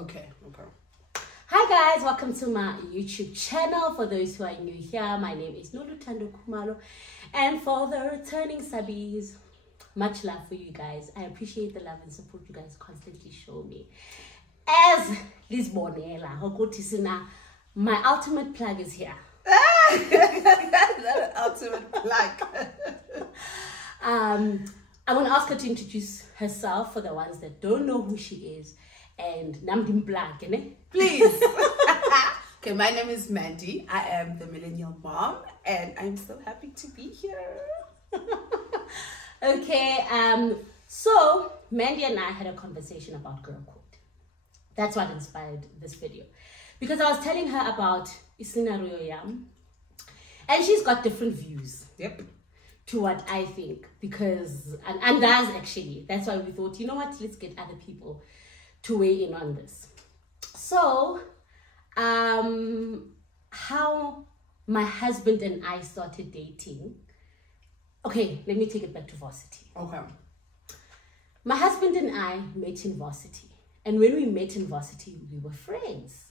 Okay. Hi guys, welcome to my YouTube channel. For those who are new here, my name is Nolu Kumalo, and for the returning subbies, much love for you guys. I appreciate the love and support you guys constantly show me. As Lisbonella, my ultimate plug is here. That ultimate plug. I want to ask her to introduce herself for the ones that don't know who she is. And Namdim Black, please. Okay, my name is Mandy. I am the millennial mom, and I'm so happy to be here. Okay, so Mandy and I had a conversation about girl code. That's what inspired this video, because I was telling her about scenario yam, and she's got different views. Yep. To what I think, because and that's actually that's why we thought, you know what, let's get other people to weigh in on this. So how my husband and I started dating. Okay, let me take it back to varsity. Okay. My husband and I met in varsity, and when we met in varsity, we were friends.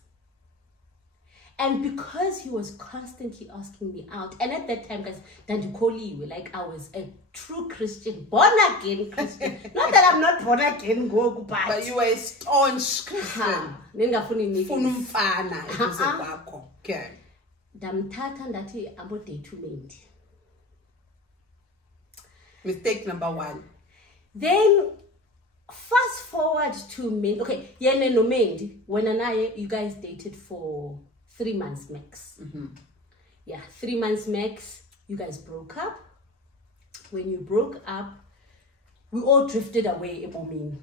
And because he was constantly asking me out, and at that time, guys, like I was a true Christian, born again Christian. Not that I'm not born again, but you were a staunch Christian. Okay. Mistake number one. Then fast forward to Mandy. Okay, no Mandy. When you guys dated for 3 months max. Yeah, 3 months max. You guys broke up. When you broke up, we all drifted away.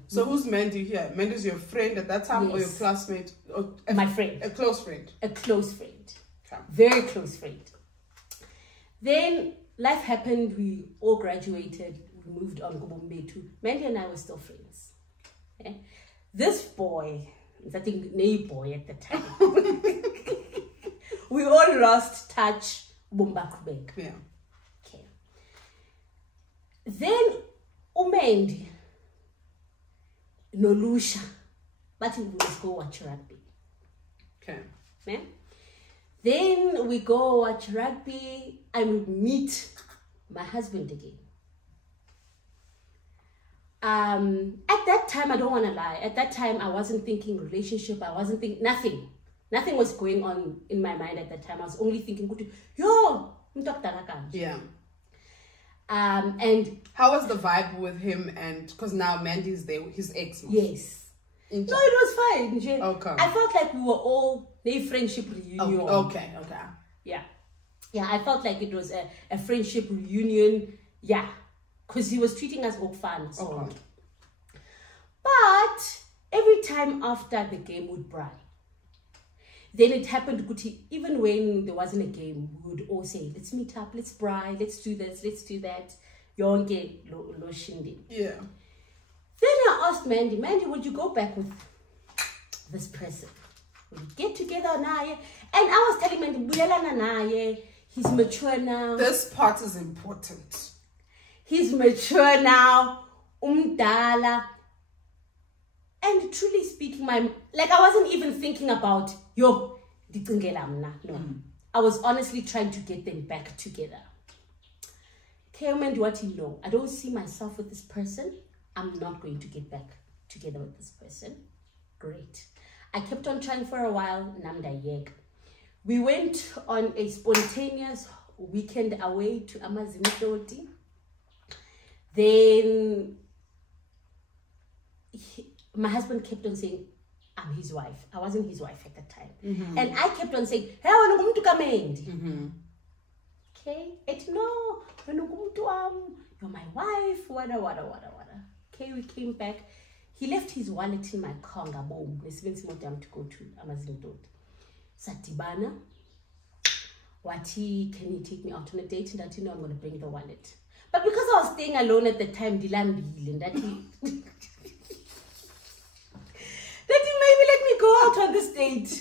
So who's Mandy here? Mandy's your friend at that time, yes. Or your classmate? Or my friend. A close friend. A close friend. Okay. Very close friend. Then life happened. We all graduated. We moved on. Mandy and I were still friends. Okay? This boy, I think boy at the time. We all lost touch. Yeah. Okay. Then Mandy, Nolu, but let's go watch rugby. Okay. Yeah? Then we go watch rugby and we meet my husband again. At that time, I don't want to lie. At that time, I wasn't thinking relationship. I wasn't thinking nothing. Nothing was going on in my mind at that time. I was only thinking, yo, yeah. And how was the vibe with him? And because now Mandy's there, his ex. Yes. No, it was fine. Okay. I felt like we were all a friendship reunion. Okay. Yeah. I felt like it was a friendship reunion. Yeah, because he was treating us all fun. So. Okay. But every time after the game would braai, then it happened, even when there wasn't a game, we would all say, let's meet up, let's braai, let's do this, let's do that. Yonke lo shindi. Yeah. Then I asked Mandy, would you go back with this person? Would you get together now? And I was telling Mandy, he's mature now. This part is important. He's mature now. Umdala. And truly speaking, I wasn't even thinking about, no. I was honestly trying to get them back together. Okay, Mandy, what you know? I don't see myself with this person. I'm not going to get back together with this person. Great. I kept on trying for a while. Namda yeg. We went on a spontaneous weekend away to Amazimidoti. Then my husband kept on saying, I'm his wife. I wasn't his wife at that time. And I kept on saying, hey, I want to come in. Okay? No, you're my wife. Wada. Okay, we came back. He left his wallet in my car. Boom. Let's spend some time to go to Amazon. Satibana. Wati, can you take me out on a date? And that, I'm going to bring the wallet. But because I was staying alone at the time, that he maybe let me go out on this date.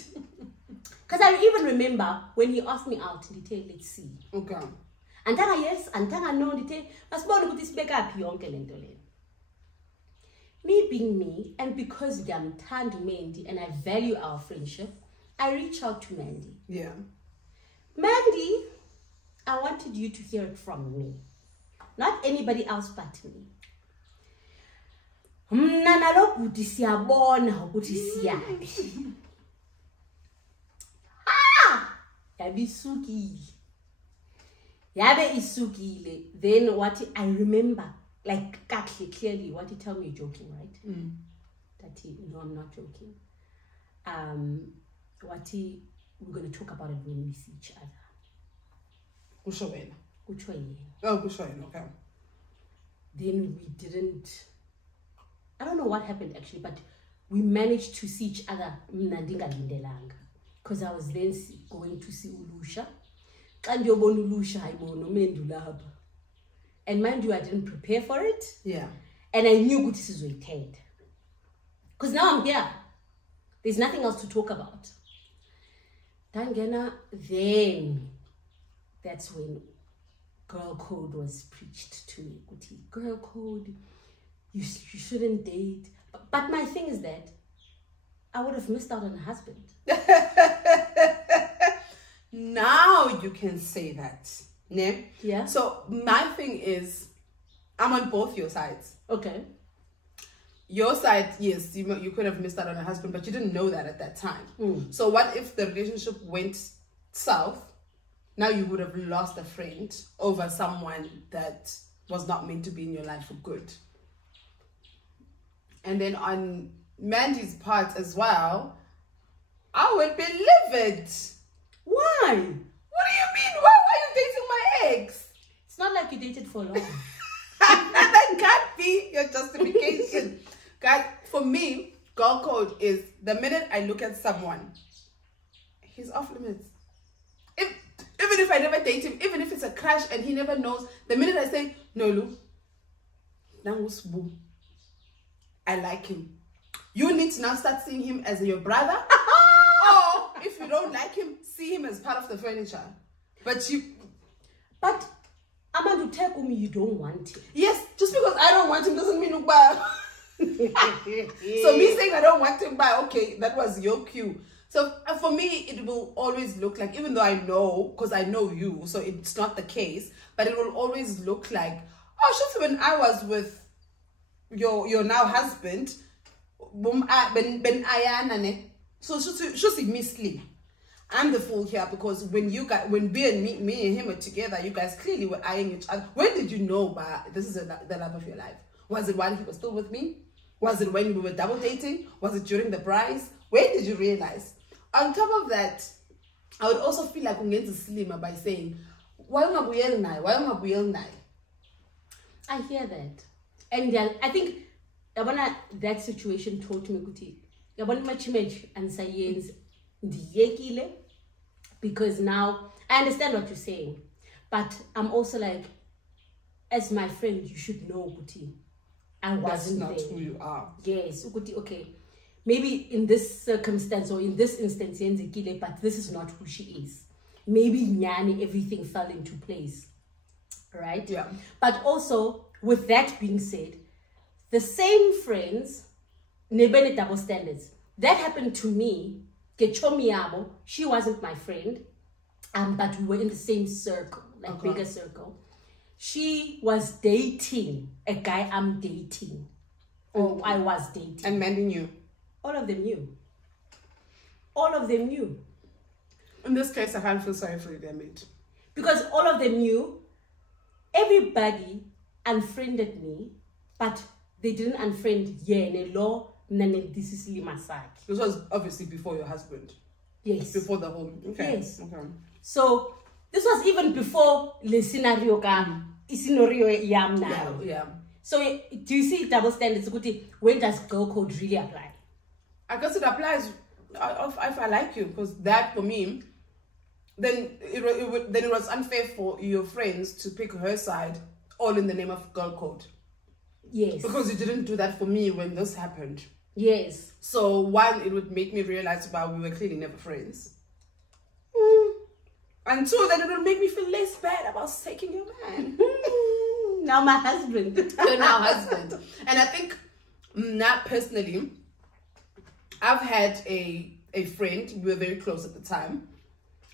Because I even remember when he asked me out in detail, let's see. Okay. Antanga yes, antanga no, detail. Masibona ukuthi sibeka phi yonke lento le. me being me, and because I'm Tandu Mandy and I value our friendship, I reach out to Mandy. Yeah. Mandy, I wanted you to hear it from me. Not anybody else but me. Mna nalo bhuti siyabona ukuthi siyaphi. Yabe isukile. Then what I remember, like clearly, what you tell me, you're joking, right? That no, I'm not joking. We're going to talk about it when we see each other. Kushowena. Kushowena. Oh, Kushowena, okay. Then we didn't. I don't know what happened actually, but we managed to see each other. Because I was then going to see Ulusha. And mind you, I didn't prepare for it. Yeah. And I knew this is waited. Because now I'm here. There's nothing else to talk about. Then that's when girl code was preached to me. Girl code, you shouldn't date. But my thing is that I would have missed out on a husband. Now you can say that. Ne? Yeah. So my thing is, I'm on both your sides. Okay. Your side, yes, you could have missed out on a husband, but you didn't know that at that time. So what if the relationship went south? Now you would have lost a friend over someone that was not meant to be in your life for good. And then on Mandy's part as well, I would believe it. Why? What do you mean? Why are you dating my ex? It's not like you dated for long. That can't be your justification. Guys, for me, girl code is the minute I look at someone, he's off limits. Even if I never date him, even if it's a crush and he never knows, the minute I say, Nolu, I like him. You need to now start seeing him as your brother. Or if you don't like him, see him as part of the furniture. But Amandu Tekumi, you don't want him. Yes, just because I don't want him doesn't mean Uba. So me saying I don't want him, okay, that was your cue. So for me, it will always look like, even though I know, because I know you, so it's not the case, but it will always look like, oh, just when I was with your now husband, so should mislead. I'm the fool here because when me and him were together, you guys clearly were eyeing each other. When did you know this is the love of your life? Was it while he was still with me? Was it when we were double dating? Was it during the prize? When did you realize? On top of that, I would also feel like I'm going to slimmer by saying, why am I? I hear that. And I think that situation taught me because now I understand what you're saying, but I'm also like, as my friend, you should know I wasn't there. That's not who you are. Yes, okay. Maybe in this circumstance or in this instance, but this is not who she is. Maybe Nyani, everything fell into place. Right? Yeah. But also, with that being said, the same friends, nebene double standards. That happened to me. She wasn't my friend, but we were in the same circle, like bigger circle. She was dating a guy I'm dating, or I was dating. And Mandy knew. All of them knew. All of them knew. In this case, I can't feel sorry for you, damn it. Because all of them knew. Everybody unfriended me, but they didn't unfriend this is Limasaki. This was obviously before your husband. Yes. Before the whole. Okay. Yes. Okay. So this was even before the scenario yam now. Yeah. So do you see double standards? When does girl code really apply? I guess it applies if I like you, because that for me, then it was unfair for your friends to pick her side, all in the name of girl code. Yes. Because you didn't do that for me when this happened. Yes. So one, it would make me realize we were clearly never friends. And two, then it would make me feel less bad about taking your man. Now my husband. You're now husband. And I think Not personally. I've had a friend. We were very close at the time.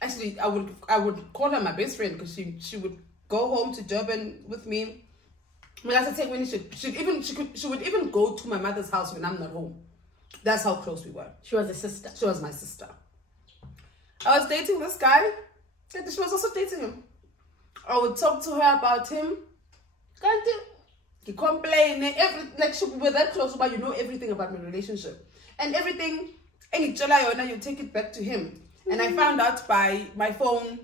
Actually, I would call her my best friend because she would go home to Durban with me. When I say when she would even go to my mother's house when I'm not home. That's how close we were. She was a sister. She was my sister. I was dating this guy. She was also dating him. I would talk to her about him. He complained. We're that close, but you know everything about my relationship. And everything, you take it back to him. And I found out by my phone,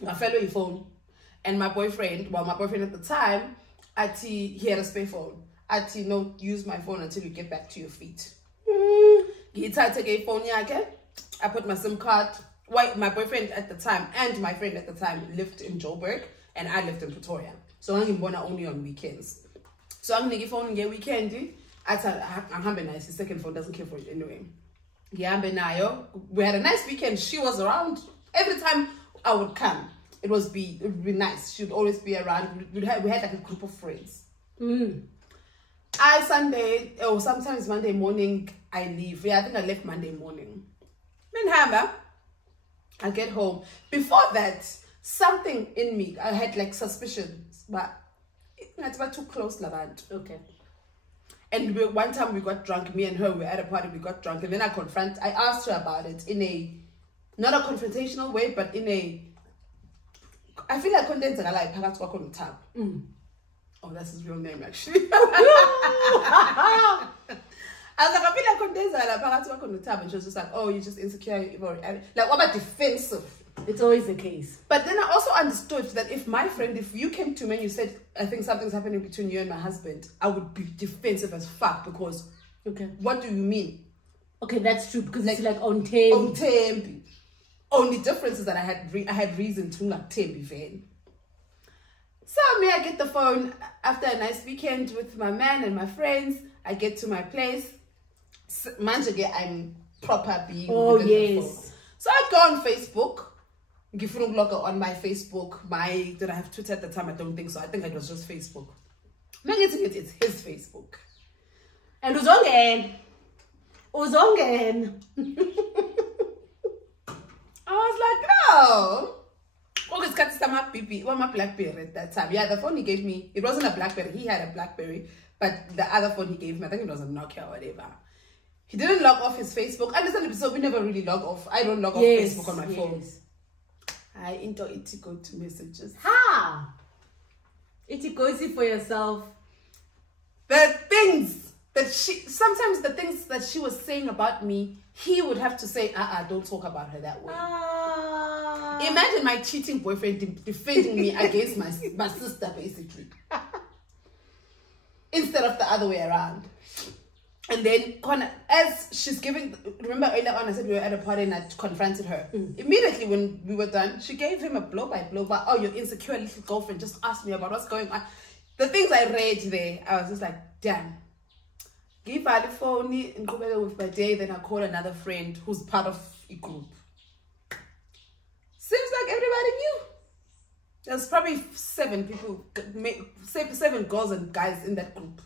my fellow phone, and my boyfriend, my boyfriend at the time, he had a spare phone. No, use my phone until you get back to your feet. He tried to get phone, okay? I put my SIM card. My boyfriend at the time and my friend at the time lived in Joburg, and I lived in Pretoria. So I'm only on weekends. So I'm gonna phone on weekend. I'm having nice. His second phone doesn't care for it anyway. We had a nice weekend. She was around every time I would come. It would be nice. She would always be around. We had like a group of friends. Sunday or sometimes Monday morning I leave. I think I left Monday morning. I get home. Before that, something in me, I had like suspicions, but it's not too close, Lavant. Okay. And one time we got drunk, me and her, we were at a party, we got drunk, and then I asked her about it in a, not a confrontational way, but in a, I feel like condenser, I like perhaps walk on the tab. Oh, that's his real name, actually. I was like, I feel like condenser, like perhaps walk on the tab, and she was just like, oh, you're just insecure, like, what about defensive? It's always the case. But then I also understood that if you came to me and you said, I think something's happening between you and my husband, I would be defensive as fuck because, okay, what do you mean? Okay, that's true because it's like on temp. Only difference is that I had reason to not temp then. So I get the phone after a nice weekend with my man and my friends. I get to my place. I'm proper being. Oh yes. So I go on Facebook. On my Facebook, did I have Twitter at the time? I don't think so. I think it was just Facebook. It's his Facebook. And Uzongen. I was like, no. Always got some BB, my BlackBerry at that time. Yeah, the phone he gave me, it wasn't a BlackBerry. He had a BlackBerry, but the other phone he gave me, I think it was a Nokia or whatever. He didn't log off his Facebook. Understandably, so we never really log off. I don't log off Facebook on my phone. I into it go to messages. It goes for yourself. The things that she was saying about me, he would have to say, don't talk about her that way. Imagine my cheating boyfriend defending me against my sister, basically. Instead of the other way around. And then, as she's giving, remember earlier on I said we were at a party and I confronted her. Immediately when we were done, she gave him a blow-by-blow, but oh, your insecure little girlfriend just asked me about what's going on. The things I read there, I was just like, damn. Give her the phone and go back with my day, then I call another friend who's part of a group. Seems like everybody knew. There's probably 7 people, 7 girls and guys in that group.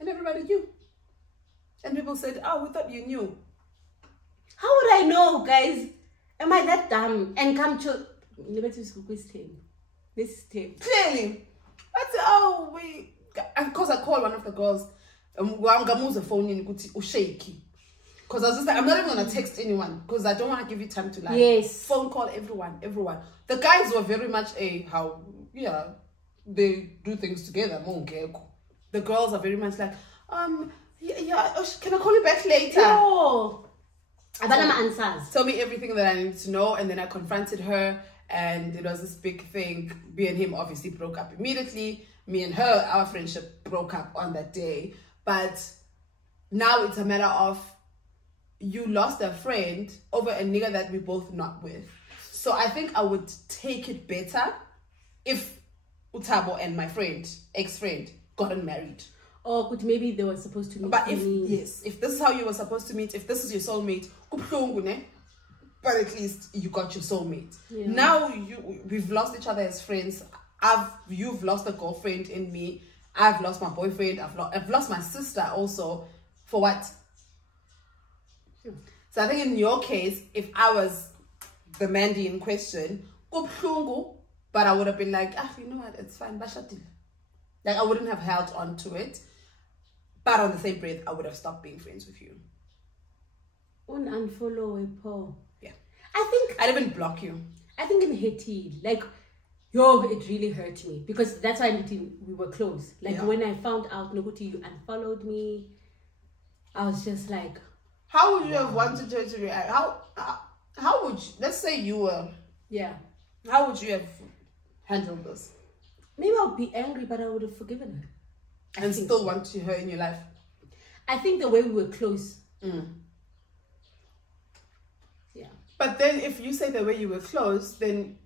And everybody knew. And people said, oh, we thought you knew. How would I know, guys? Am I that dumb? And come to this team. Clearly. I said, oh, of course I called one of the girls. I'm going to use the phone in shaky. Because I was just like, I'm not even going to text anyone. Because I don't want to give you time to lie. Yes. Phone call everyone. The guys were very much they do things together. The girls are very much like, can I call you back later? No. I got my answers. Tell me everything that I need to know, and then I confronted her, and it was this big thing. Me and him obviously broke up immediately. Me and her, our friendship broke up on that day. But now it's a matter of you lost a friend over a nigga that we both not with. So I think I would take it better if Utabo and my friend, ex-friend, gotten married. Or could maybe they were supposed to meet. But if this is how you were supposed to meet, if this is your soulmate, but at least you got your soulmate. Yeah. Now we've lost each other as friends. You've lost a girlfriend in me, I've lost my boyfriend. I've lost my sister also. For what? So I think in your case, if I was the Mandy in question, but I would have been like, you know what, it's fine, like I wouldn't have held on to it, but on the same breath, I would have stopped being friends with you. Unfollow Paul. Yeah, I think I'd even block you. I think in Haiti, like, yo, it really hurt me because that's why we were close. Like when I found out Noguti, you unfollowed me, I was just like, how would you have wanted her to react? How would you, let's say you were, how would you have handled this? Maybe I'll be angry, but I would have forgiven her. And still want her in your life? I think the way we were close. Yeah. But then if you say the way you were close, then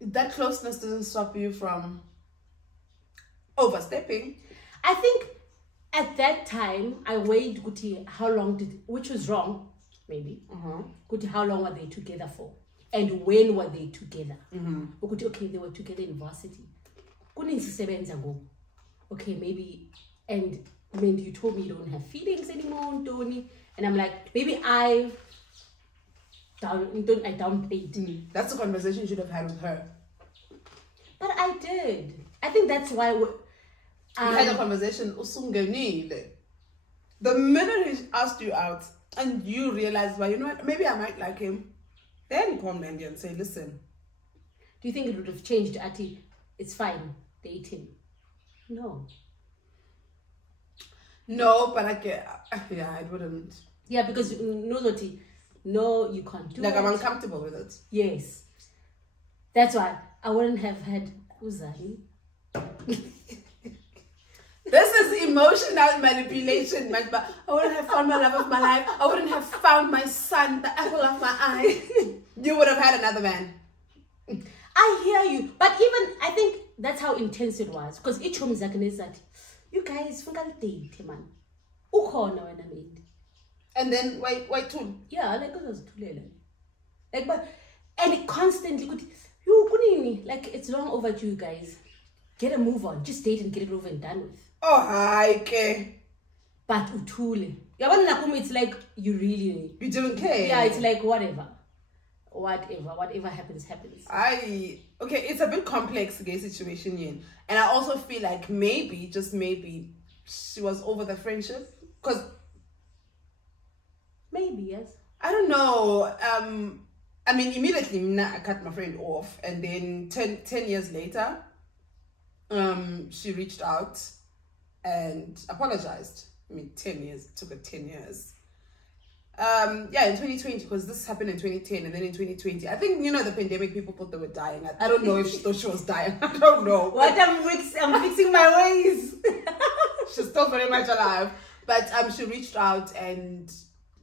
that closeness doesn't stop you from overstepping. I think at that time, I weighed Guti, how long which was wrong, maybe. Guti, how long were they together for? And when were they together? Okay, they were together in varsity. Okay, maybe, and when you told me you don't have feelings anymore, Tony, and I'm like, maybe I downplayed. That's a conversation you should have had with her. But I did. I think that's why you had a conversation. The minute he asked you out and you realized, well, you know what, maybe I might like him, then call Mandy and say, listen. Do you think it would have changed, Ati? It's fine, date him. No. No, but it wouldn't. Yeah, because no, you can't do it. Like, I'm uncomfortable with it. Yes. That's why I wouldn't have had Uzali. This is emotional manipulation, man. But I wouldn't have found my love of my life. I wouldn't have found my son, the apple of my eye. You would have had another man. I hear you. But even, I think that's how intense it was. Because each home is like, you guys, date, man. And then, why two? Yeah, like, it was too like, but, and it constantly could, you like, it's long overdue, guys. Get a move on. Just date and get it over and done with. Oh, hi, okay. But utule. It's like, you don't care. Yeah, it's like, whatever happens. Okay, it's a bit complex, gay situation, Yin. And I also feel like maybe, just maybe, she was over the friendship. Because maybe, yes. I don't know. I mean, immediately I cut my friend off, and then 10 years later, she reached out and apologized. I mean, 10 years. It took her 10 years. In 2020, because this happened in 2010, and then in 2020, I think, the pandemic, people thought they were dying. I don't know if she thought she was dying. I don't know. I'm fixing my ways. She's still very much alive. But she reached out, and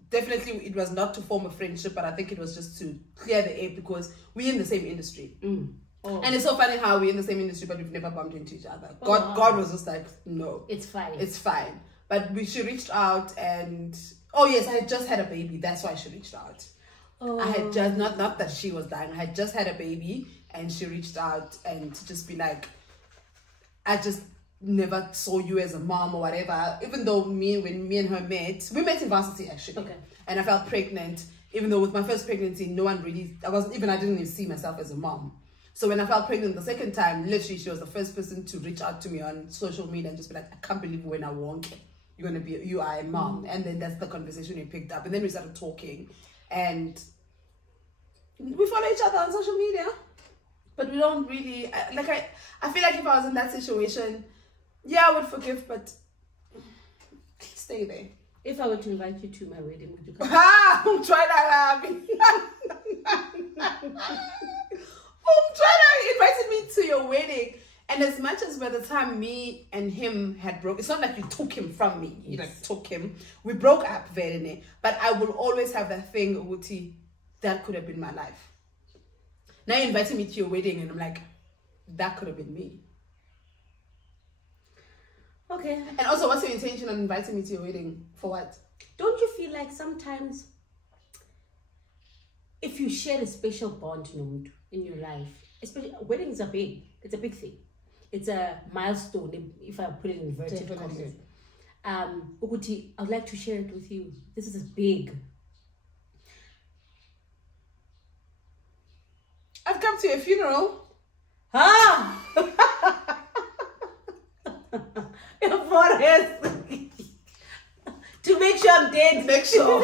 definitely it was not to form a friendship, but I think it was just to clear the air because we're in the same industry. Oh. And it's so funny how we're in the same industry, but we've never bumped into each other. God was just like, no. It's fine. It's fine. But she reached out, and oh yes, I had just had a baby. That's why she reached out. Oh. I had just, not that she was dying. I had just had a baby, and she reached out and to just be like, I just never saw you as a mom or whatever. Even though when me and her met, we met in varsity actually. Okay. And I felt pregnant, even though with my first pregnancy, I didn't even see myself as a mom. So when I felt pregnant the second time, literally she was the first person to reach out to me on social media and just be like, I can't believe when I won't. You are a mom. And then that's the conversation we picked up. And then we started talking. And we follow each other on social media. But we don't really... I feel like if I was in that situation, yeah, I would forgive, but stay there. If I were to invite you to my wedding, would you come? Try that, invited me to your wedding. And as much as by the time me and him had broke, it's not like you took him from me. You took him. We broke up very, but I will always have that thing, Uti, that could have been my life. Now you invited me to your wedding, and I'm like, that could have been me. Okay. And also, what's your intention on inviting me to your wedding? For what? Don't you feel like sometimes if you share a special bond in your life, especially weddings are big, it's a big thing. it's a milestone, if I put it in inverted commas. Ukuthi, I would like to share it with you. This is big. I've come to your funeral. Ah! Your forehead. To make sure I'm dead. Make sure.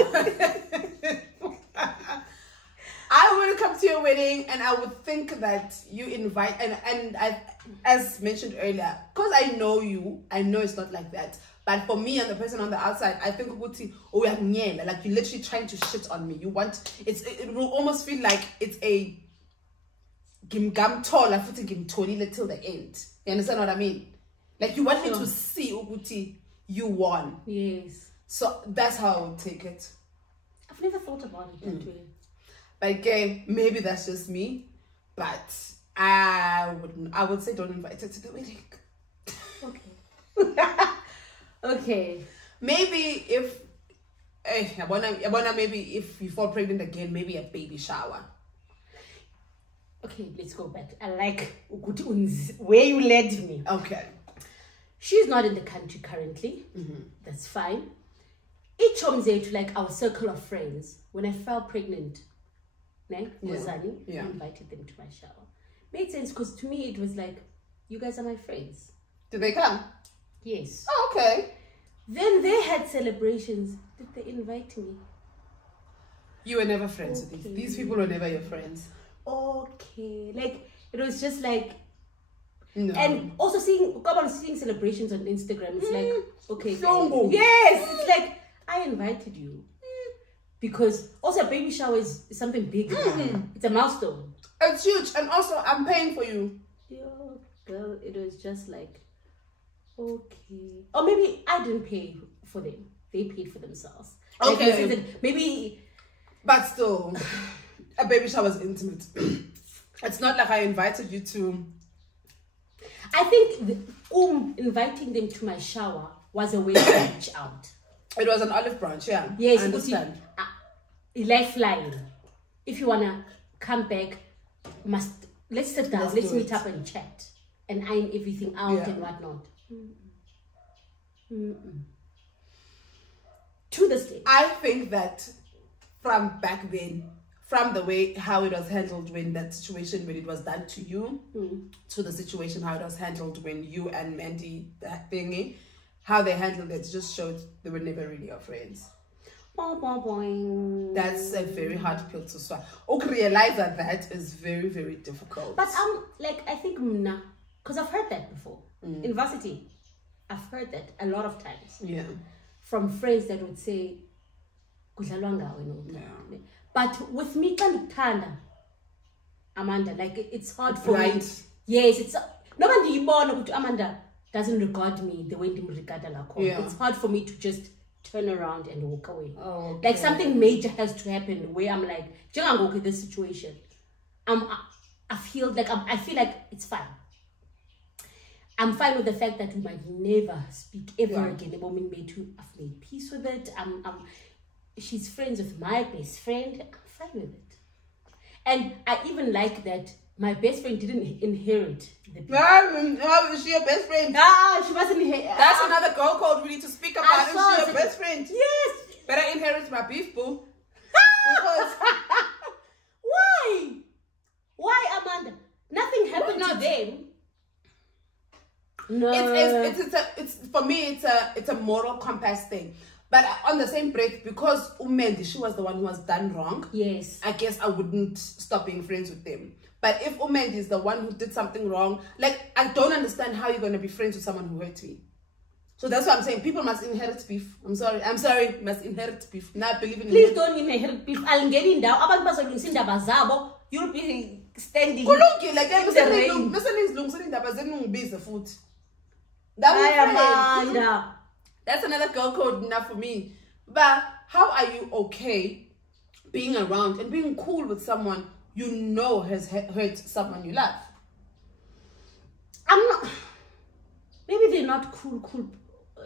I would come to your wedding and I would think that you invite, and I, as mentioned earlier, because I know you, I know it's not like that. But for me and the person on the outside, I think like you're literally trying to shit on me. You want, it will almost feel like it's a gimgam tola footing till the end. You understand what I mean? Like you want me to see Uguti, you won. Yes. So that's how I would take it. I've never thought about it that way. But again, maybe that's just me. But I would say don't invite her to the wedding. Okay. Okay. Maybe if I wanna maybe if you fall pregnant again, maybe a baby shower. Okay, let's go back. I like where you led me. Okay. She's not in the country currently. That's fine. Each home to like our circle of friends. When I fell pregnant, I invited them to my shower. Made sense because to me it was like, you guys are my friends. Did they come? Yes. Oh, okay. Then they had celebrations. Did they invite me? You were never friends with these people were never your friends. Okay. Like it was just like no. And also seeing celebrations on Instagram, it's like okay. Yes, it's like I invited you. Because also a baby shower is something big. It's a milestone. It's huge. And also I'm paying for you. Yo, girl, it was just like okay. Or maybe I didn't pay for them. They paid for themselves. Okay. Like, maybe. But still, a baby shower is intimate. It's not like I invited you to. I think inviting them to my shower was a way to reach out. It was an olive branch, yeah. Yes, I understand. Lifeline. If you wanna come back, let's sit down, let's meet up and chat and iron everything out and whatnot. To this day, I think that from back then, from the way how it was handled when that situation when it was done to you, to the situation how it was handled when you and Mandy that thingy, how they handled it just showed they were never really your friends. That's a very hard pill to swallow. Okay, realize that is very, very difficult. But like I think because I've heard that before in varsity. I've heard that a lot of times. Yeah. From friends that would say, yeah. But with me, Amanda, like it's hard for me. Yes, it's nobody born Amanda doesn't regard me the way they regard It's hard for me to just turn around and walk away. Oh, okay. Like something major has to happen where I'm like, okay, this situation. I feel like it's fine. I'm fine with the fact that we might never speak ever again. The moment I've made peace with it. She's friends with my best friend. I'm fine with it. And I even like that my best friend didn't inherit the is she your best friend? She wasn't inherit. That's another girl code we need to speak about. Is she your best friend? Yes. Better inherit my beef, boo. Because why, Amanda? Nothing happened to them. No. It's for me. It's a moral compass thing. But on the same breath, because Umendi, she was the one who was done wrong. Yes. I guess I wouldn't stop being friends with them. But if Umendi is the one who did something wrong, like I don't understand how you're gonna be friends with someone who hurt me. So that's what I'm saying. People must inherit beef. I'm sorry, must inherit beef. Now I believe in. Please don't inherit beef. I'll get in now. You'll be standing. Like that's another girl code enough for me. But how are you okay being around and being cool with someone you know has hurt someone you love? I'm not. Maybe they're not cool.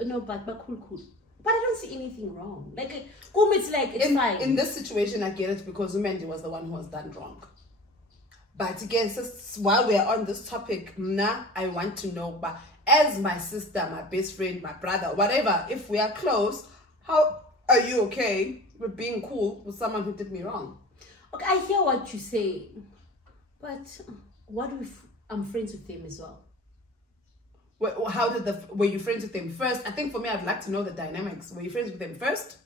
No, but cool. But I don't see anything wrong. Like, it's like it's fine. In this situation, I get it because Mandy was the one who was done wrong. But again, while we're on this topic, I want to know, but as my sister, my best friend, my brother, whatever, if we are close, how are you okay with being cool with someone who did me wrong? Okay, I hear what you say, but what if I'm friends with them as well? Were you friends with them first? I think for me, I'd like to know the dynamics. Were you friends with them first?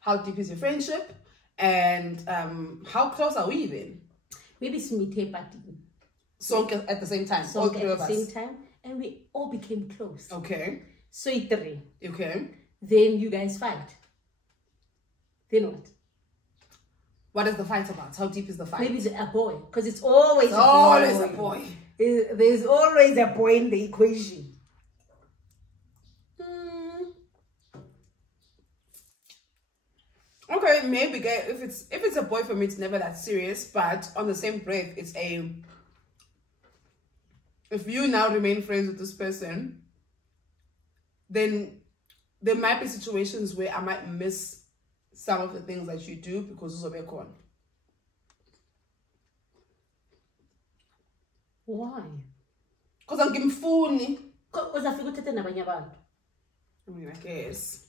How deep is your friendship? And how close are we then? Maybe Smith party. So at the same time, all three of us. At the same time, and we all became close. Okay. So three. Okay. Then you guys fight. Then what? What is the fight about? How deep is the fight? Maybe it's a boy, because it's always a boy. There's always a boy in the equation. Okay, maybe if it's a boy, for me it's never that serious, but on the same breath, it's if you now remain friends with this person, then there might be situations where I might miss some of the things that you do because of your con. Why? Because I'm giving phone. I mean, I guess.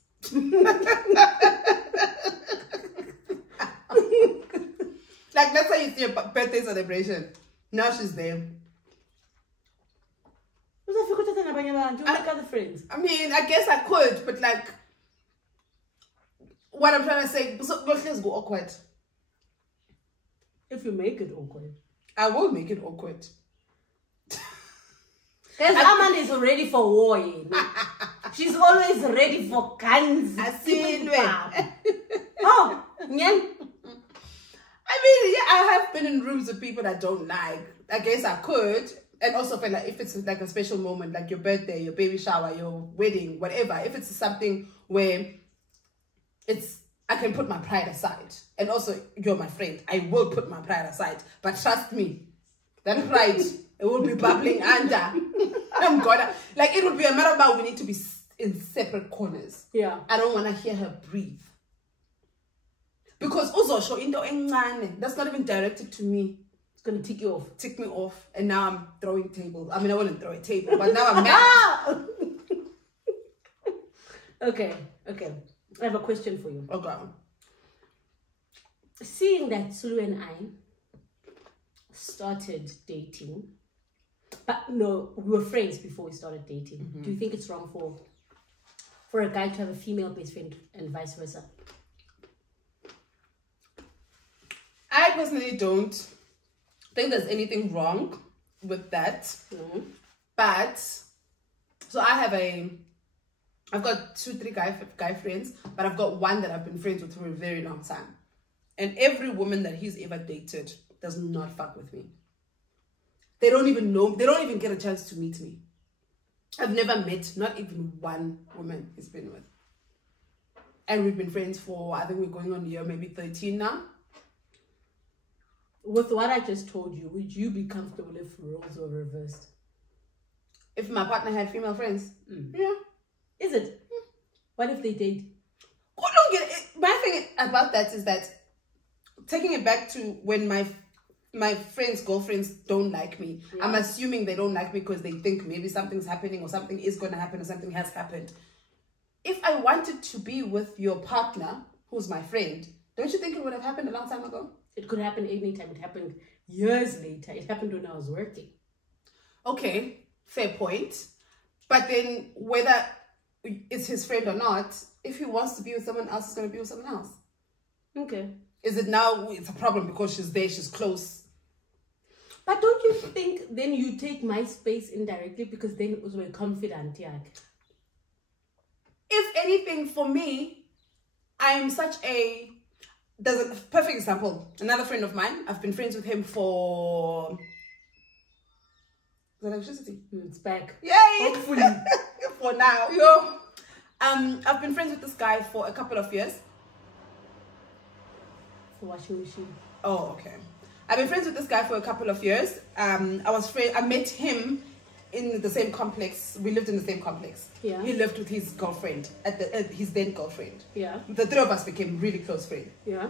Like, that's how you see a birthday celebration. Now she's there. Do you like other friends? I mean, I guess I could, but like, what I'm trying to say, so let's go awkward. If you make it awkward, I will make it awkward. Because Aman is ready for war. She's always ready for guns. I see it. Oh, yeah. I mean, yeah, I have been in rooms with people that don't like. I guess I could. And also feel like if it's like a special moment, like your birthday, your baby shower, your wedding, whatever, if it's something where I can put my pride aside. And also, you're my friend. I will put my pride aside. But trust me, that pride, it will be bubbling under. I'm gonna, like, it would be a matter about we need to be in separate corners. Yeah. I don't want to hear her breathe. Because also, that's not even directed to me. It's going to tick you off. Tick me off. And now I'm throwing tables. I mean, I wouldn't throw a table, but now I'm mad. Okay. I have a question for you. Okay. Seeing that Sulu and I started dating, but no, we were friends before we started dating. Mm-hmm. Do you think it's wrong for a guy to have a female best friend and vice versa? I personally don't think there's anything wrong with that. Mm-hmm. But so I've got 2-3 guy friends, but I've got one that I've been friends with for a very long time. And every woman that he's ever dated does not fuck with me. They don't even know, they don't even get a chance to meet me. I've never met not even one woman he's been with. And we've been friends for, I think we're going on year maybe 13 now. With what I just told you, would you be comfortable if roles were reversed? If my partner had female friends? Yeah. Is it? What if they did? Oh, don't get it. My thing about that is that, taking it back to when my friends' girlfriends don't like me, yeah. I'm assuming they don't like me because they think maybe something's happening or something is going to happen or something has happened. If I wanted to be with your partner, who's my friend, don't you think it would have happened a long time ago? It could happen anytime. It happened years later. It happened when I was working. Okay, fair point. But then whether it's his friend or not, if he wants to be with someone else, he's going to be with someone else. Okay. Is it now it's a problem because she's there, she's close? But don't you think then you take my space indirectly because then it was very confident, yeah? If anything, for me, I am such a... There's a perfect example. Another friend of mine, I've been friends with him for... Is that electricity? It's back. Yay! Hopefully. For now. Yo. I've been friends with this guy for a couple of years. For washing machine. Oh, okay. I've been friends with this guy for a couple of years. I met him in the same complex. We lived in the same complex. Yeah. He lived with his girlfriend, his then girlfriend. Yeah. The three of us became really close friends. Yeah.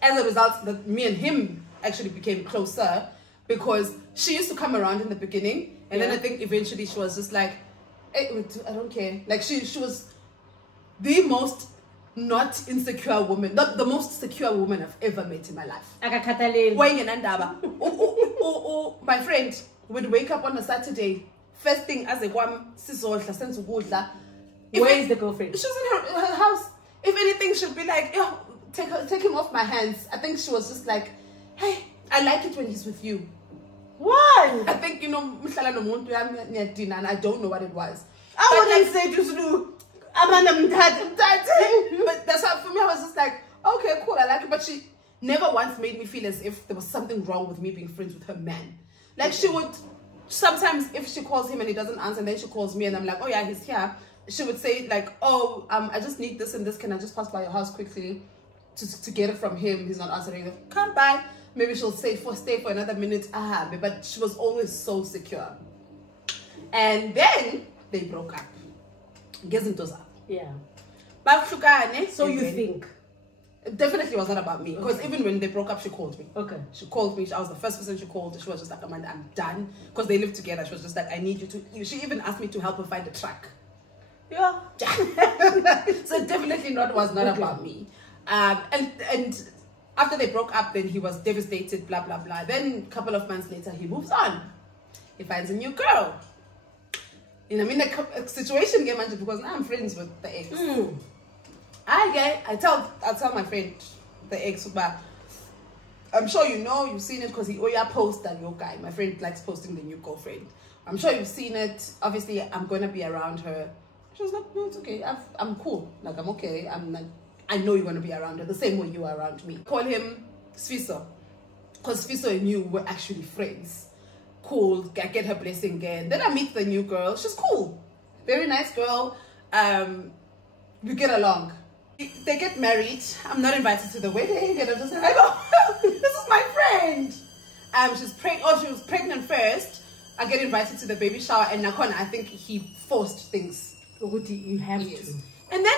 As a result, me and him actually became closer because she used to come around in the beginning, and then I think eventually she was just like, hey, I don't care. Like she was the most not insecure woman, not the most secure woman I've ever met in my life. My friend would wake up on a Saturday, first thing as a where is the girlfriend? She was in her house. If anything, she'd be like, yo, take him off my hands. I think she was just like, hey, I like it when he's with you. Why? I think, and I don't know what it was. I wouldn't say to do. But that's how, for me, I was just like, okay, cool, I like it. But she never once made me feel as if there was something wrong with me being friends with her man. Like she would, sometimes if she calls him and he doesn't answer, and then she calls me and I'm like, oh yeah, he's here. She would say like, oh, I just need this and this. Can I just pass by your house quickly to get it from him? He's not answering. Come by. Maybe she'll stay for another minute. But she was always so secure. And then they broke up. Yeah. So you think? It definitely was not about me. Because even when they broke up, she called me. Okay. She called me. I was the first person she called. She was just like, Amanda, I'm done. Because they lived together. She was just like, I need you to. She even asked me to help her find a track. Yeah. So definitely was not about me. And after they broke up, then he was devastated, blah, blah, blah. Then a couple of months later, he moves on. He finds a new girl. A situation came into because now I'm friends with the ex. I'll tell my friend, the ex, but I'm sure you've seen it because he posts that your guy. My friend likes posting the new girlfriend. I'm sure you've seen it. Obviously, I'm going to be around her. She was like, no, it's okay. I'm cool. Like, I'm okay. I'm like, I know you're going to be around her the same way you are around me. Call him Sfiso. Because Sfiso and you were actually friends. Cool. I get her blessing again. Then I meet the new girl. She's cool. Very nice girl. We get along. They get married. I'm not invited to the wedding. And I'm just like, oh, this is my friend. She was pregnant first. I get invited to the baby shower. And Nakon, I think he forced things. You have to. And then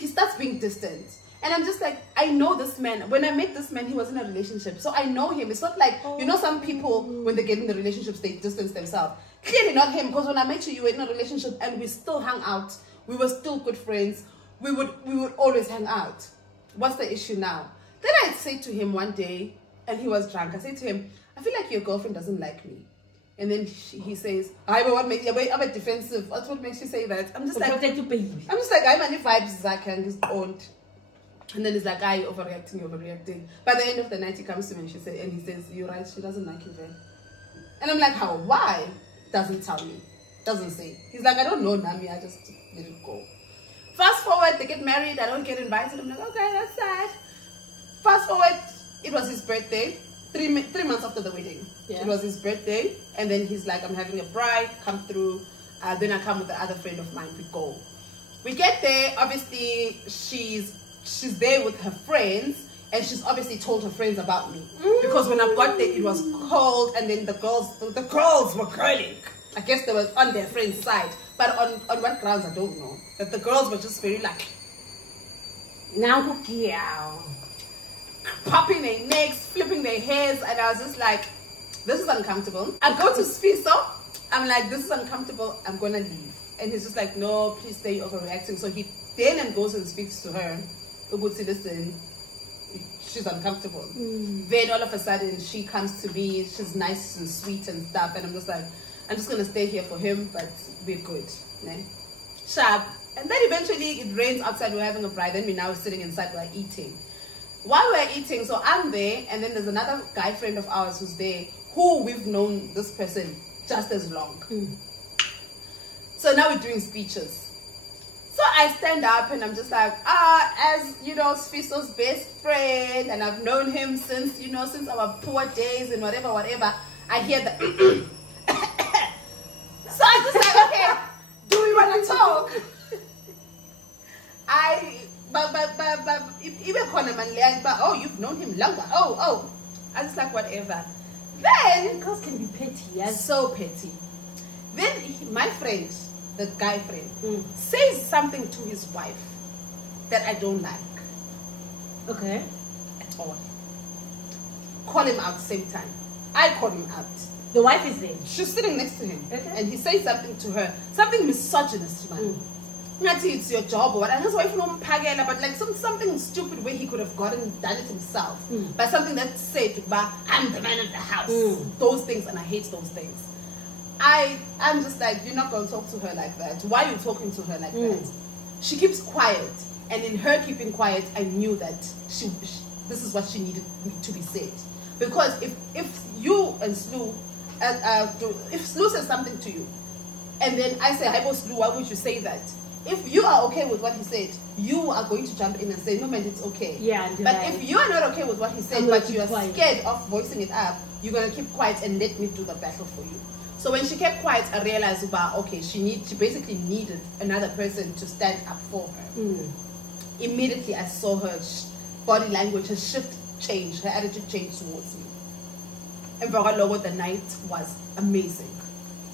he starts being distant. And I'm just like, I know this man. When I met this man, he was in a relationship. So I know him. It's not like, some people, when they get in the relationships, they distance themselves. Clearly not him. Because when I met you were in a relationship and we still hung out. We were still good friends. We would always hang out. What's the issue now? Then I say to him one day, and he was drunk. I say to him, I feel like your girlfriend doesn't like me. And then he says, I'm a defensive. That's what makes you say that. I'm just like, I'm any vibes Zach and his own. And then he's like, you're overreacting. By the end of the night, he comes to me and he says, you're right, she doesn't like you then. And I'm like, how? Why? Doesn't tell me. Doesn't say. He's like, I don't know, Nami, I just let it go. Fast forward, they get married, I don't get invited. I'm like, okay, that's sad. Fast forward, it was his birthday. 3 months after the wedding. Yeah. It was his birthday. And then he's like, I'm having a bride, come through. Then I come with the other friend of mine, we go. We get there, obviously she's there with her friends, and she's obviously told her friends about me. Because when I got there, it was cold, and then the girls were curling. I guess they were on their friend's side. But on what grounds, I don't know. That the girls were just very like, now popping their necks, flipping their hairs, and I was just like, this is uncomfortable. I go to Sfiso, I'm like, this is uncomfortable, I'm gonna leave. And he's just like, no, please stay, overreacting. So he then and goes and speaks to her. Listen, she's uncomfortable. Then all of a sudden she comes to me, she's nice and sweet and stuff, and I'm just like, I'm just gonna stay here for him, but we're good. Né? Sharp. And then eventually it rains outside, we're having a bride, then we're now sitting inside, we're eating. While we're eating, so I'm there, and then there's another guy friend of ours who's there, who we've known this person just as long. So now we're doing speeches. So I stand up and I'm just like, as you know, Sfiso's best friend, and I've known him since our poor days and whatever. I hear that. So I just like, okay, do we want to talk? Oh, you've known him longer. Oh. I just like, whatever. Then girls can be petty, yes. So petty. Then my friend, the guy friend, says something to his wife that I don't like. Okay. At all. Call him out same time. I call him out. The wife is there. She's sitting next to him. Okay. And he says something to her. Something misogynist, man. It's your job or what. And that's why but like something stupid where he could have done it himself. But something that said, I'm the man of the house. Those things, and I hate those things. I'm just like, you're not going to talk to her like that. Why are you talking to her like that? She keeps quiet. And in her keeping quiet, I knew that this is what she needed to be said. Because if you and Slu, if Slu says something to you, and then I say, hi, Slu, why would you say that? If you are okay with what he said, you are going to jump in and say, no man, it's okay. Yeah. But if you are not okay with what he said, but you are scared of voicing it up, you're going to keep quiet and let me do the battle for you. So when she kept quiet, I realized, okay, she basically needed another person to stand up for her. Immediately, I saw her body language, her shift change, her attitude change towards me. And for her, the night was amazing.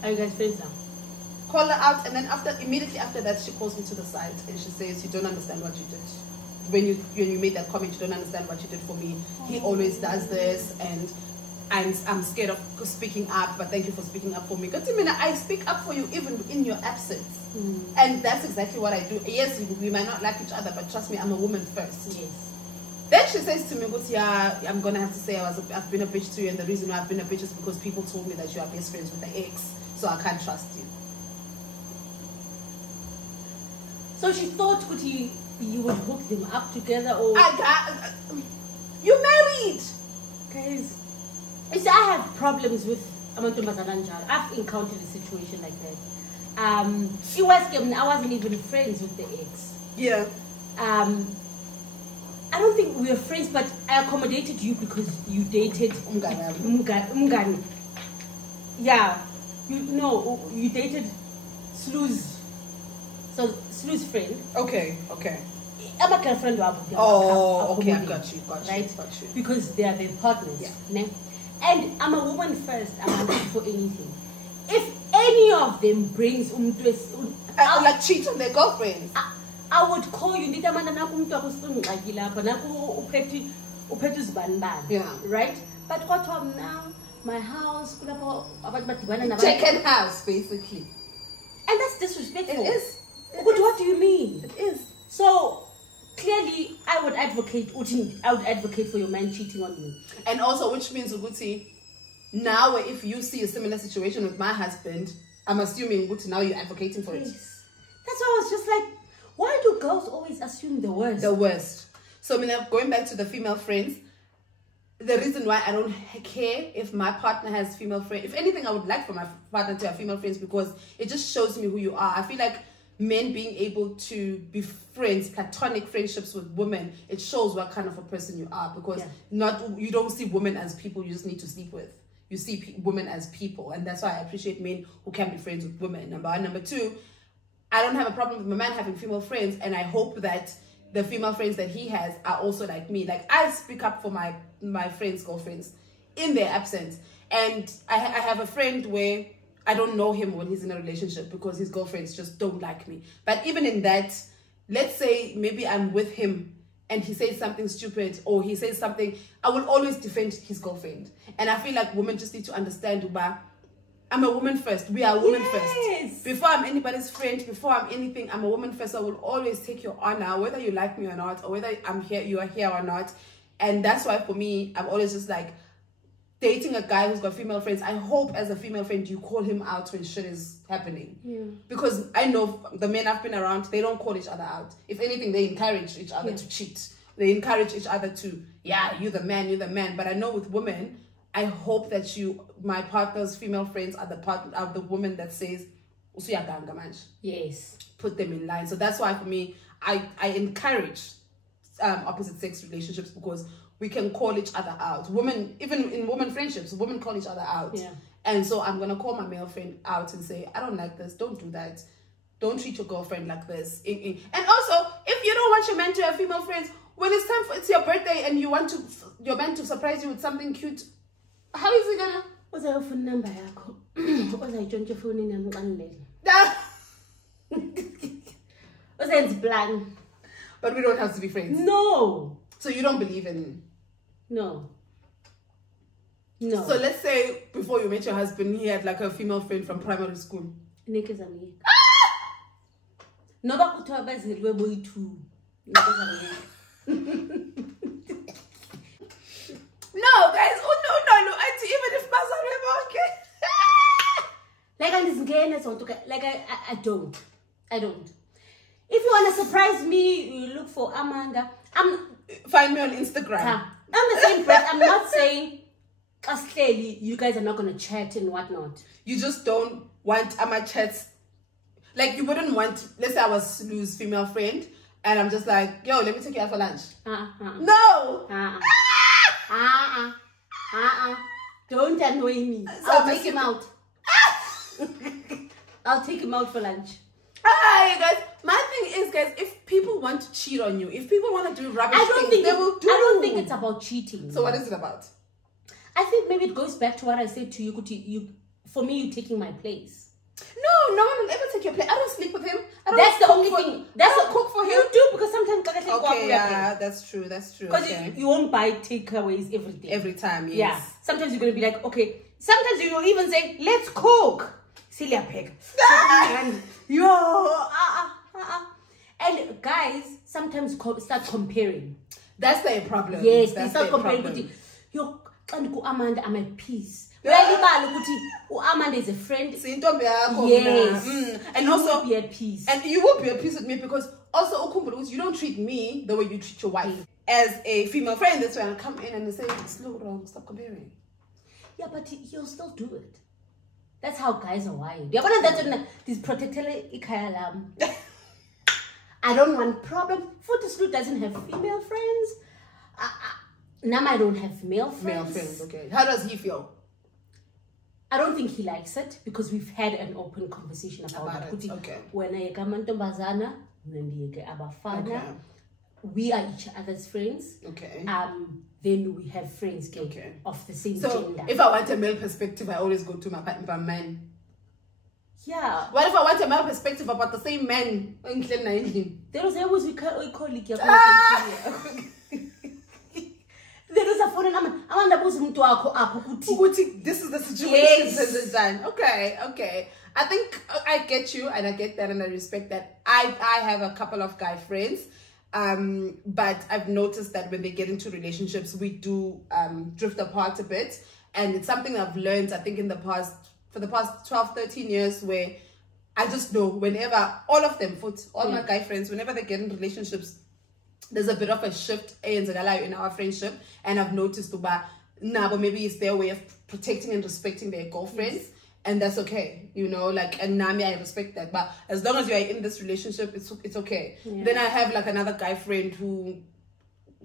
Are you guys friends now? Call her out, and then immediately after that, she calls me to the side and she says, you don't understand what you did. When you made that comment, you don't understand what you did for me. He always does this, and I'm scared of speaking up, but thank you for speaking up for me. Because I speak up for you even in your absence. And that's exactly what I do. Yes, we might not like each other, but trust me, I'm a woman first. Yes. Then she says to me, yeah, I'm going to have to say I've been a bitch to you, and the reason why I've been a bitch is because people told me that you are best friends with the ex, so I can't trust you. So she thought you would hook them up together, or... You married! Guys, I have problems with I've encountered a situation like that. It was, I wasn't even friends with the ex. Yeah. I don't think we were friends, but I accommodated you because you dated Mugani. Yeah. You dated Slu's. So Slu's friend. Okay. I'm a girlfriend. Oh, okay, I got you. Right? Got you. Because they are their partners. Yeah. And I'm a woman first. I'm not for anything. If any of them brings like cheat on their girlfriends, I would call you. Yeah. Right? But what now? My house, second house, basically. And that's disrespectful. It is. What do you mean? It is. So clearly, I would advocate for your man cheating on you. And also, which means, Uguti, now if you see a similar situation with my husband, I'm assuming, Uguti, now you're advocating for it. That's why I was just like, why do girls always assume the worst? The worst. So, going back to the female friends, the reason why I don't care if my partner has female friends, if anything, I would like for my partner to have female friends, because it just shows me who you are. I feel like men being able to be friends, platonic friendships with women, it shows what kind of a person you are, because you don't see women as people you just need to sleep with. You see women as people, and that's why I appreciate men who can be friends with women. Number one. Number two, I don't have a problem with my man having female friends, and I hope that the female friends that he has are also like me. Like, I speak up for my friends' girlfriends in their absence, and I have a friend where I don't know him when he's in a relationship because his girlfriends just don't like me. But even in that, let's say maybe I'm with him and he says something stupid, or he says something, I will always defend his girlfriend. And I feel like women just need to understand, I'm a woman first. We are women first. Before I'm anybody's friend, before I'm anything, I'm a woman first. I will always take your honor, whether you like me or not, or whether you are here or not. And that's why for me, I'm always just like, dating a guy who's got female friends, I hope as a female friend you call him out when shit is happening. Yeah. Because I know the men I've been around, they don't call each other out. If anything, they encourage each other to cheat. They encourage each other to, you're the man. But I know with women, I hope that my partner's female friends are the woman that says, yes, put them in line. So that's why for me, I encourage opposite sex relationships, because we can call each other out. Women, even in women friendships, women call each other out. Yeah. And so I'm going to call my male friend out and say, I don't like this. Don't do that. Don't treat your girlfriend like this. And also, if you don't want your man to have female friends, when it's your birthday and you want your man to surprise you with something cute, how is he going to? What's your phone number? What's your phone number? What's plan? But we don't have to be friends. No. So you don't believe in... No. No. So let's say before you met your husband, he had like a female friend from primary school. No, but boy too. No, guys. Oh no. Even if okay. Like I don't. If you want to surprise me, you look for Amanda. Find me on Instagram. I'm the same person. I'm not saying clearly you guys are not gonna chat and whatnot. You just don't want my chats. Like you wouldn't want. Let's say I was Lou's female friend, and I'm just like, yo, let me take you out for lunch. No. Don't annoy me. So I'll take him out. I'll take him out for lunch. Hi guys. My thing is, guys, if people want to cheat on you, if people want to do rubbish things, they will do. I don't think it's about cheating. So what is it about? I think maybe it goes back to what I said to you. For me, you taking my place. No one will ever take your place. I don't sleep with him. That's the only thing. That's a cook for him. You do, because sometimes okay, yeah, that's true. Because you won't buy takeaways every day. Every time, yes. Yeah. Sometimes you're gonna be like, okay. Sometimes you will even say, let's cook. Celia Peg. And guys sometimes start comparing. That's their problem. Yes, that's they start comparing. Yo, Amanda, I'm at peace. Amanda is a friend. Yes. And you also will be at peace. And you will be at peace with me because also you don't treat me the way you treat your wife. As a female friend, that's when I come in and say, slow down, stop comparing. Yeah, but he'll still do it. That's how guys are wired. You're gonna that's this protector. I don't want problems. Fortescue doesn't have female friends. Nam, I don't have male friends. Male friends, okay. How does he feel? I don't think he likes it because we've had an open conversation about it. Okay. When I come to Bazana, we are each other's friends. Okay. Then we have friends of the same gender. If I want a male perspective, I always go to my man. Yeah. What if I want a male perspective about the same man? There was always we call it. There is a phone number. This is the situation. Yes. Okay. I think I get you and I get that and I respect that. I have a couple of guy friends. But I've noticed that when they get into relationships, we do drift apart a bit. And it's something I've learned, I think, for the past 12, 13 years, where I just know whenever all of them, my guy friends, whenever they get in relationships, there's a bit of a shift in our friendship. And I've noticed but maybe it's their way of protecting and respecting their girlfriends. Yes. And that's okay, and Nami, I respect that. But as long as you are in this relationship, it's okay. Yeah. Then I have like another guy friend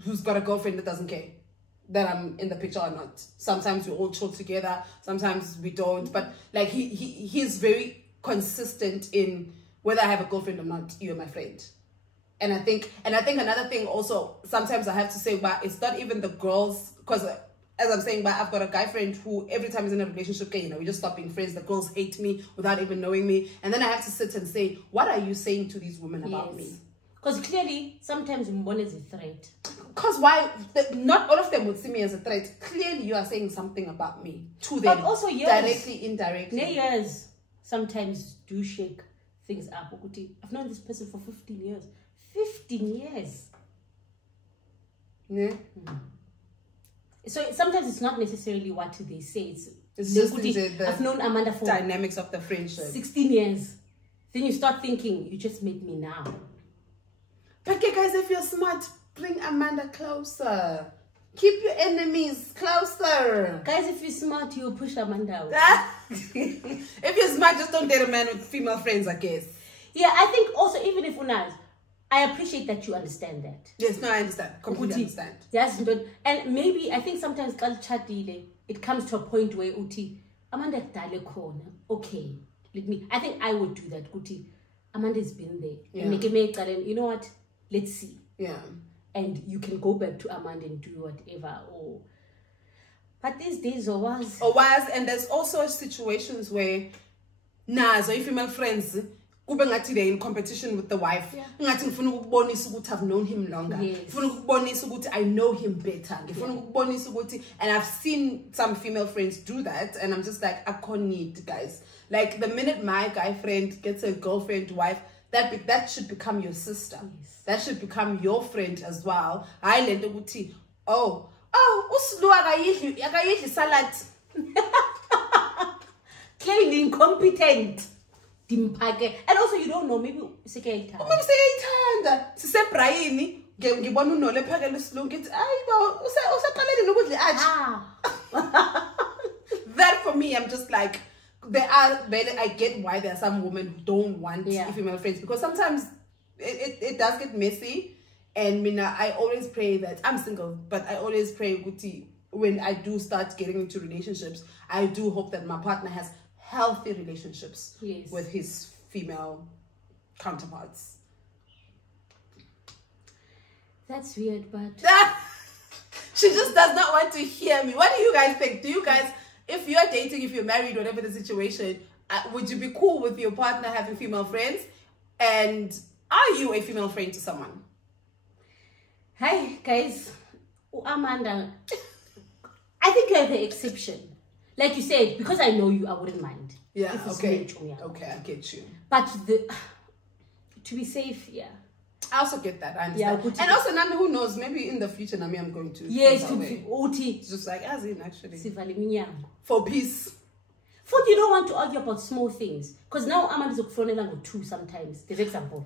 who's got a girlfriend that doesn't care that I'm in the picture or not. Sometimes we all chill together, sometimes we don't. But like he's very consistent in whether I have a girlfriend or not, you're my friend. And I think another thing also, sometimes I have to say, but it's not even the girls, because as I'm saying, but I've got a guy friend who every time he's in a relationship, we just stop being friends. The girls hate me without even knowing me. And then I have to sit and say, what are you saying to these women about me? Because clearly, sometimes one is a threat. Because why? Not all of them would see me as a threat. Clearly, you are saying something about me to them. But also, directly, indirectly. Years sometimes do shake things up. I've known this person for 15 years. 15 years. Yeah. So sometimes it's not necessarily what they say. It's just I've known Amanda for dynamics of the friendship. 16 years. Then you start thinking, you just made me now. But guys, if you're smart, bring Amanda closer. Keep your enemies closer. Guys, if you're smart, you'll push Amanda out. If you're smart, just don't date a man with female friends, I guess. Yeah, I think also, even if we're not, I appreciate that you understand that. Yes, no, I understand. Completely understand. Yes, but and maybe I think sometimes it comes to a point where Amanda dale corner. Okay, I think I would do that. Amanda's been there. Yeah. And you know what? Let's see. Yeah. And you can go back to Amanda and do whatever. But these days and there's also situations where so female friends kube ngathi they're in competition with the wife. Ngathi ngifuna ukubonisa ukuthi I've known him longer. Ngifuna ukubonisa ukuthi I know him better. Ngifuna ukubonisa ukuthi, and I've seen some female friends do that, and I'm just like, I can't need, guys. Like the minute my guy friend gets a girlfriend, wife, that should become your sister. That should become your friend as well. I let ukuthi, uslu akayidli salad. Clearly incompetent. And also you don't know, maybe sekayithanda. Maybe sekayithanda. Sisebrayini ngibona uNolu ephakela isilungu ngithi ayibo usaqaleni nokudla athi. That for me, I'm just like, I get why there are some women who don't want female friends, because sometimes it does get messy. And I always pray that I'm single, but I always pray when I do start getting into relationships, I do hope that my partner has healthy relationships with his female counterparts. That's weird, but she just does not want to hear me. What do you guys think? Do you guys, if you're dating, if you're married, whatever the situation, would you be cool with your partner having female friends? And are you a female friend to someone? Hi guys, Amanda, I think you're the exception. Like you said, because I know you, I wouldn't mind. Yeah, okay. Okay, I get you. But to be safe, I also get that. I understand. Yeah, and also, Nami, who knows? Maybe in the future, Nami, I'm going to. Yes, it's just like, as in, actually. For peace. For you don't want to argue about small things. Because now Amanda's a two sometimes. There's example.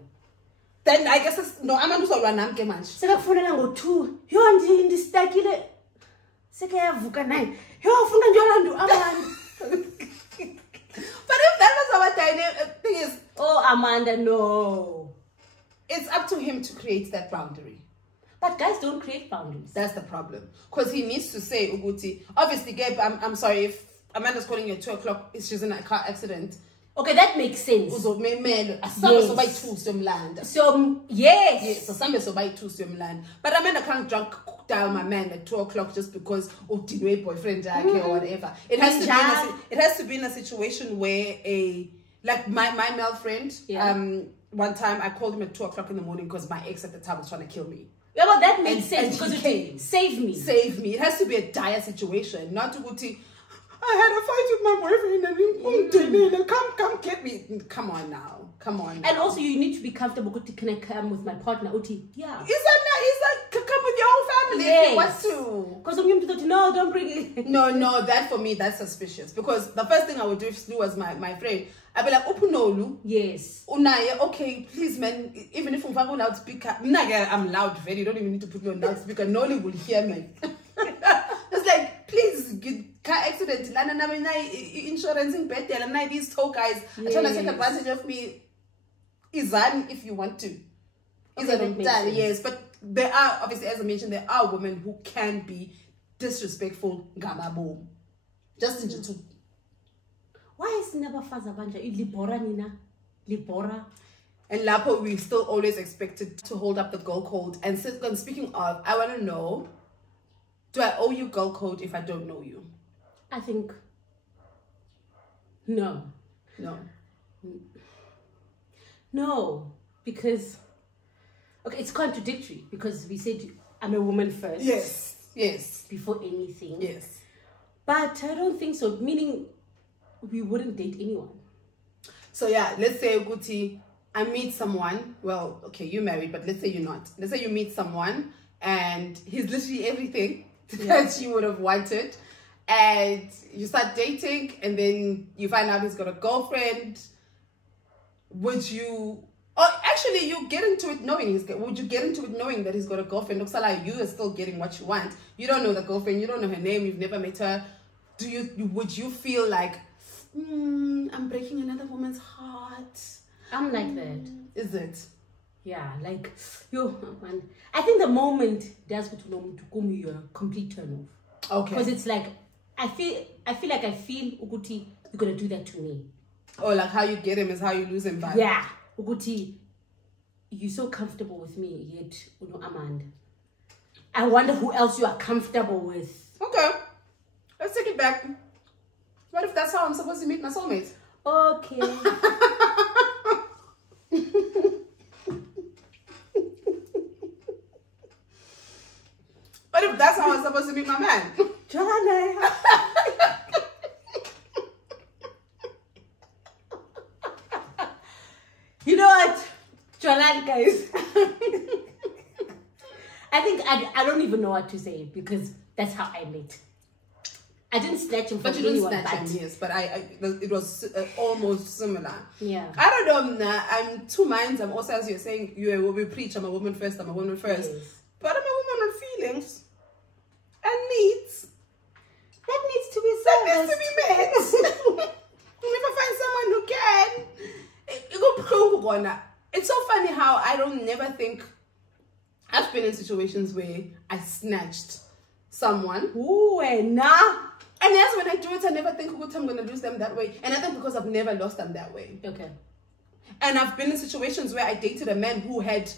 Then I guess it's, no, Amanda's a run, I'm getting much. So I'm two. You want in this stakile. Vuka nine. You are But if that was our dynamic, thing is, oh, Amanda, no. It's up to him to create that boundary. But guys don't create boundaries. That's the problem. Because he needs to say, Uguti, obviously, Gabe, I'm sorry if Amanda's calling you at 2 o'clock, if she's in a car accident. Okay, that makes sense. So, yes. So somebody so by 2 land. But Amanda can't drunk dial my man at 2 o'clock just because of the boyfriend or whatever. It has to be in a situation where my male friend, one time I called him at 2 o'clock in the morning because my ex at the time was trying to kill me. Yeah, but that makes sense because it came. Save me. Save me. It has to be a dire situation, not to go to, I had a fight with my boyfriend and he come get me. Come on now. Come on. And also you need to be comfortable. Can I come with my partner? Yeah. Is that come with your whole family if you want to? Because no, don't bring it. No, that for me, that's suspicious. Because the first thing I would do if Slu was my friend, I'd be like, Nolu. Yes. Unaya, okay, please, man, even if I'm on loudspeaker, I'm loud, very, you don't even need to put me on loudspeaker. Nolu will hear me. It's like, please, car accident, insurance in bed, these tow guys are trying to take advantage of me. Izan, if you want to. Yes, but there are, obviously, as I mentioned, there are women who can be disrespectful. Just in two. Why is never Faza Banja? Libora Nina? Libora? And Lapo, we still always expected to hold up the girl code. And speaking of, I want to know, do I owe you girl code if I don't know you? I think no. No, because it's contradictory because we said I'm a woman first. Yes. Before anything. Yes. But I don't think so. Meaning we wouldn't date anyone. So yeah, let's say Guti, I meet someone. Well, okay, you're married, but let's say you're not. Let's say you meet someone and he's literally everything that you would have wanted. And you start dating and then you find out he's got a girlfriend. Would you, or actually you get into it knowing would you get into it knowing that he's got a girlfriend? Looks like you are still getting what you want. You don't know the girlfriend, you don't know her name, you've never met her. Would you feel like, I'm breaking another woman's heart? I'm like that. Is it? Yeah, like, man. I think the moment there's to you're a complete turn off. Okay. Because it's like, I feel Uguti, you're gonna do that to me. Oh, like how you get him is how you lose him back. Yeah. Uguti, you're so comfortable with me, yet Amanda. I wonder who else you are comfortable with. Okay. Let's take it back. What if that's how I'm supposed to meet my soulmate? Okay. meet my man. Joanna. You know what? Joanna, guys. I think I don't even know what to say because that's how I met. I didn't snatch him from anyone. But you didn't snatch him, yes. But it was almost similar. Yeah. I don't know. I'm two minds. I'm also, as you're saying, you will be preach. I'm a woman first. I'm a woman first. Yes. But I'm a woman with feelings and needs. That needs to be said. That needs to be met. If I find someone who can, it's so funny how I don't never think. I've been in situations where I snatched someone. Ooh, nah. And yes, when I do it, I never think, I'm going to lose them that way. And I think because I've never lost them that way. Okay. And I've been in situations where I dated a man who had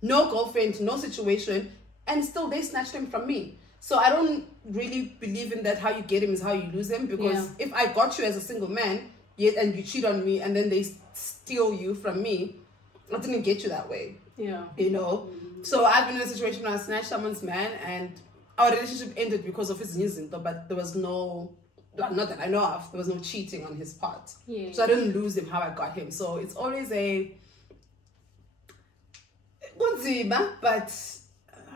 no girlfriend, no situation, and still they snatched him from me. So I don't really believe in that how you get him is how you lose him. Because if I got you as a single man, yet and you cheat on me, and then they steal you from me, I didn't get you that way. Yeah. You know? So I've been in a situation where I snatched someone's man, and our relationship ended because of his news, but there was no, not that I know of, there was no cheating on his part. Yeah. So I didn't lose him how I got him. So it's always a but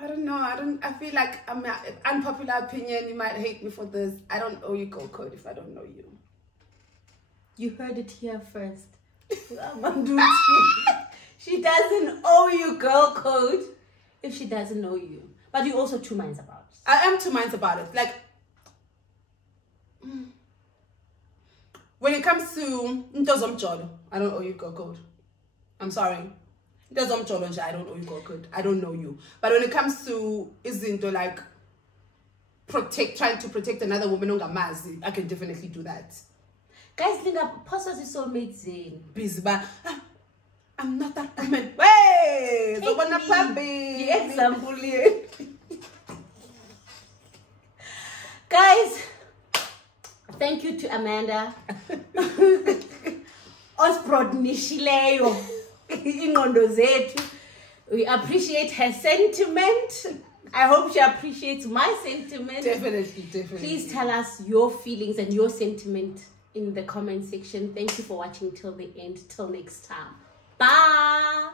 I don't know. I feel like I'm an unpopular opinion. You might hate me for this. I don't owe you girl code if I don't know you. You heard it here first. She doesn't owe you girl code if she doesn't know you. But you're also two minds about it. I am two minds about it. Like, when it comes to I don't owe you girl code. I'm sorry. I don't owe you girl code. I don't know you. But when it comes to like trying to protect another woman, I can definitely do that. Guys, think up pastors is so amazing. Busy, but I'm not that woman. Wait, the one up baby. The example here. Guys, thank you to Amanda. We appreciate her sentiment. I hope she appreciates my sentiment. Definitely. Please tell us your feelings and your sentiment in the comment section. Thank you for watching till the end. Till next time. Bye.